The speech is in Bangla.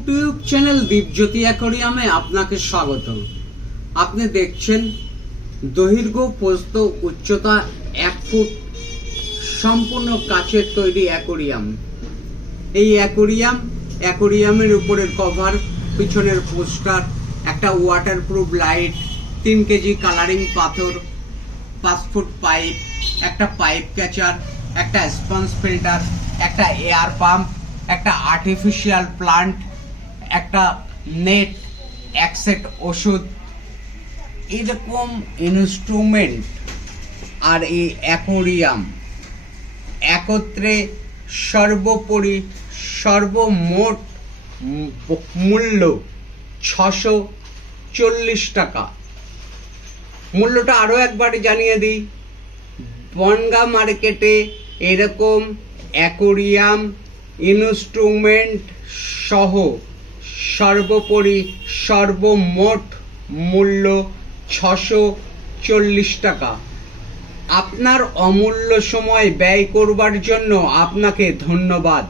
ইউটিউব চ্যানেল দীপজ্যোতি অ্যাকোয়ারিয়ামে আপনাকে স্বাগত। আপনি দেখছেন দৈর্ঘ্য প্রস্থ উচ্চতা 1 ফুট সম্পূর্ণ কাচের তৈরি অ্যাকোয়ারিয়াম। এই অ্যাকোয়ারিয়ামের উপরের কভার, পিছনের পোস্টার, একটা ওয়াটারপ্রুফ লাইট, 3 কেজি কালারিং পাথর, 5 ফুট পাইপ, একটা পাইপ ক্যাচার, একটা স্পঞ্জ ফিল্টার, একটা এয়ার পাম্প, একটা আর্টিফিশিয়াল প্লান্ট, একটা নেট, এক সেট ওষুধ, এরকম ইনস্ট্রুমেন্ট আর এই অ্যাকোয়ারিয়াম একত্রে সর্বোপরি সর্বমোট মূল্য 640 টাকা। মূল্যটা আরও একবার জানিয়ে দিই, বনগাঁ মার্কেটে এরকম অ্যাকোয়ারিয়াম ইনস্ট্রুমেন্ট সহ সর্বোপরি সর্বমোট মূল্য 640 টাকা। আপনার অমূল্য সময় ব্যয় করবার জন্য আপনাকে ধন্যবাদ।